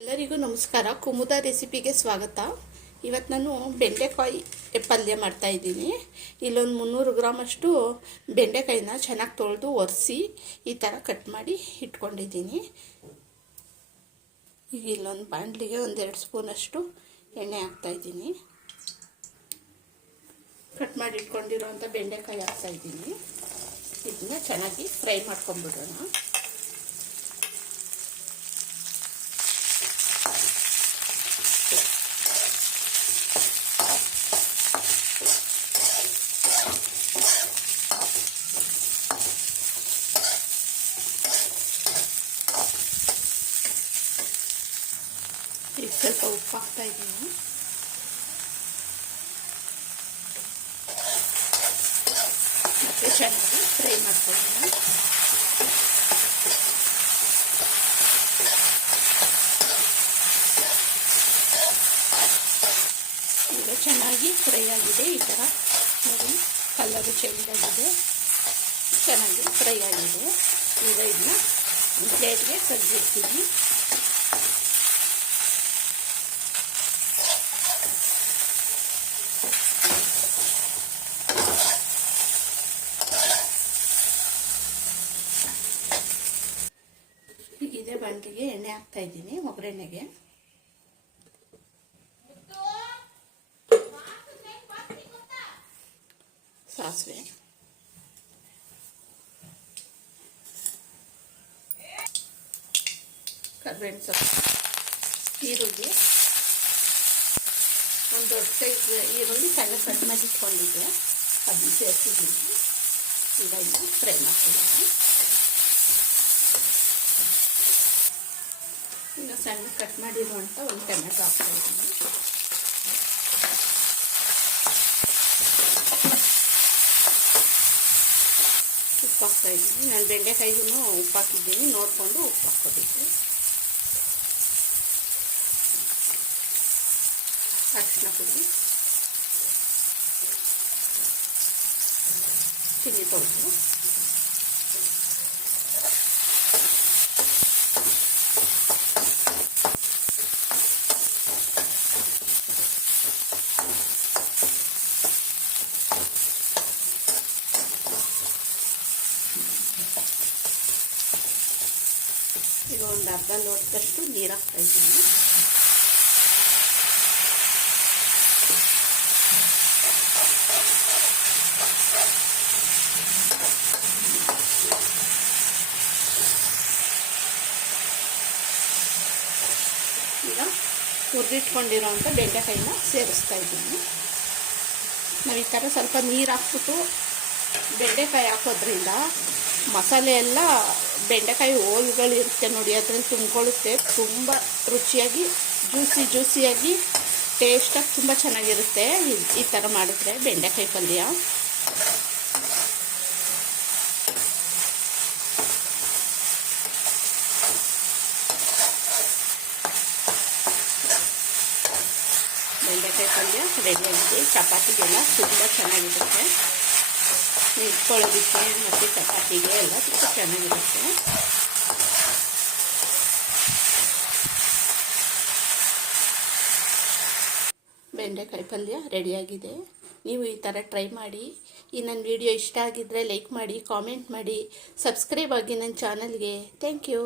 ಎಲ್ಲರಿಗೂ ನಮಸ್ಕಾರ. ಕುಮುದ ರೆಸಿಪಿಗೆ ಸ್ವಾಗತ. ಇವತ್ತು ನಾನು ಬೆಂಡೆಕಾಯಿ ಪಲ್ಯ ಮಾಡ್ತಾ ಇದ್ದೀನಿ. ಇಲ್ಲೊಂದು ಮುನ್ನೂರು ಗ್ರಾಮಷ್ಟು ಬೆಂಡೆಕಾಯಿನ ಚೆನ್ನಾಗಿ ತೊಳೆದು ಒರೆಸಿ ಈ ಥರ ಕಟ್ ಮಾಡಿ ಇಟ್ಕೊಂಡಿದ್ದೀನಿ. ಈಗ ಇಲ್ಲೊಂದು ಬಾಣಲಿಗೆ ಒಂದೆರಡು ಸ್ಪೂನಷ್ಟು ಎಣ್ಣೆ ಹಾಕ್ತಾಯಿದ್ದೀನಿ ಕಟ್ ಮಾಡಿ ಇಟ್ಕೊಂಡಿರೋಂಥ ಬೆಂಡೆಕಾಯಿ ಹಾಕ್ತಾಯಿದ್ದೀನಿ ಇದನ್ನ ಚೆನ್ನಾಗಿ ಫ್ರೈ ಮಾಡ್ಕೊಂಬಿಡೋಣ ಈಗ ಸ್ವಲ್ಪ ಉಪ್ಪು ಹಾಕ್ತಾ ಇದ್ದೀನಿ ಮತ್ತೆ ಚೆನ್ನಾಗಿ ಫ್ರೈ ಮಾಡ್ಕೊಳ್ಳೋಣ ಈಗ ಚೆನ್ನಾಗಿ ಫ್ರೈ ಆಗಿದೆ ಈ ಥರ ನೋಡಿ ಕಲರು ಚೇಂಜ್ ಆಗಿದೆ ಚೆನ್ನಾಗಿ ಫ್ರೈ ಆಗಿದೆ ಈಗ ಇದನ್ನ ಪ್ಲೇಟ್ಗೆ ತೆಗೆದಿರ್ತೀವಿ ಬಂಡಿಗೆ ಎಣ್ಣೆ ಹಾಕ್ತಾ ಇದ್ದೀನಿ ಒಗ್ಗರಣೆಗೆ ಸಾಸಿವೆ. ಕರ್ಬೇವಿನ ಸೊಪ್ಪು. ಈರುಳ್ಳಿ. ಒಂದು ದೊಡ್ಡ ಸೈಜ್ ಈರುಳ್ಳಿ, ಸಣ್ಣ ಕಟ್ ಮಾಡಿ ಇಟ್ಕೊಂಡಿದ್ದೆ. ಅದನ್ನು ಸೇರಿಸಿದ್ದೀನಿ. ಈಗ ಫ್ರೈ ಮಾಡ್ಕೊಳ್ಳೋಣ. ಈಗ ಸಣ್ಣ ಕಟ್ ಮಾಡಿರುವಂಥ ಒಂದು ಟೊಮೆಟೊ ಹಾಕ್ತಾ ಇದ್ದೀನಿ. ಉಪ್ಪು ಹಾಕ್ತಾ ಇದ್ದೀನಿ. ನಾನು ಬೆಂಡೆಕಾಯಿಗೂ ಉಪ್ಪು ಹಾಕಿದ್ದೀನಿ. ನೋಡಿಕೊಂಡು ಉಪ್ಪು ಹಾಕ್ಕೋಬೇಕು. ಅರಿಶಿನ ಪುಡಿ. Chilli powder. ಈಗ ಒಂದು ಅರ್ಧ ಲೋಟದಷ್ಟು ನೀರು ಹಾಕ್ತಾ ಇದ್ದೀನಿ. ಈಗ ಹುರಿದಿಟ್ಕೊಂಡಿರೋಂಥ ಬೆಂಡೆಕಾಯಿನ ಸೇರಿಸ್ತಾ ಇದ್ದೀನಿ. ನಾವು ಈ ಥರ ಸ್ವಲ್ಪ ನೀರು ಹಾಕ್ಬಿಟ್ಟು ಬೆಂಡೆಕಾಯಿ ಹಾಕೋದ್ರಿಂದ ಮಸಾಲೆ ಎಲ್ಲ ಬೆಂಡೆಕಾಯಿ ಹೋಳುಗಳಿರುತ್ತೆ ನೋಡಿ, ಅದರಲ್ಲಿ ತುಂಬಿಕೊಳ್ಳುತ್ತೆ. ತುಂಬ ರುಚಿಯಾಗಿ, ಜ್ಯೂಸಿ ಜ್ಯೂಸಿಯಾಗಿ ಟೇಸ್ಟಾಗಿ ತುಂಬ ಚೆನ್ನಾಗಿರುತ್ತೆ. ಈ- ಈ ಥರ ಮಾಡಿದ್ರೆ ಬೆಂಡೆಕಾಯಿ ಪಲ್ಯ. ಬೆಂಡೆಕಾಯಿ ಪಲ್ಯ ರೆಡಿಯಾಗಿದೆ ಚಪಾತಿಗೆಲ್ಲ ತುಂಬ ಚೆನ್ನಾಗಿರುತ್ತೆ. ಇಟ್ಕೊಳ್ಳೋದಕ್ಕೆ ಮತ್ತು ಚಪಾತಿಗೆ ಎಲ್ಲ ತುಂಬ ಚೆನ್ನಾಗಿರುತ್ತೆ. ಬೆಂಡೆಕಾಯಿ ಪಲ್ಯ ರೆಡಿಯಾಗಿದೆ. ನೀವು ಈ ಥರ ಟ್ರೈ ಮಾಡಿ. ಈ ನನ್ನ ವಿಡಿಯೋ ಇಷ್ಟ ಆಗಿದ್ದರೆ ಲೈಕ್ ಮಾಡಿ, ಕಾಮೆಂಟ್ ಮಾಡಿ. ಸಬ್ಸ್ಕ್ರೈಬ್ ಆಗಿ ನನ್ನ ಚಾನಲ್ಗೆ. Thank you.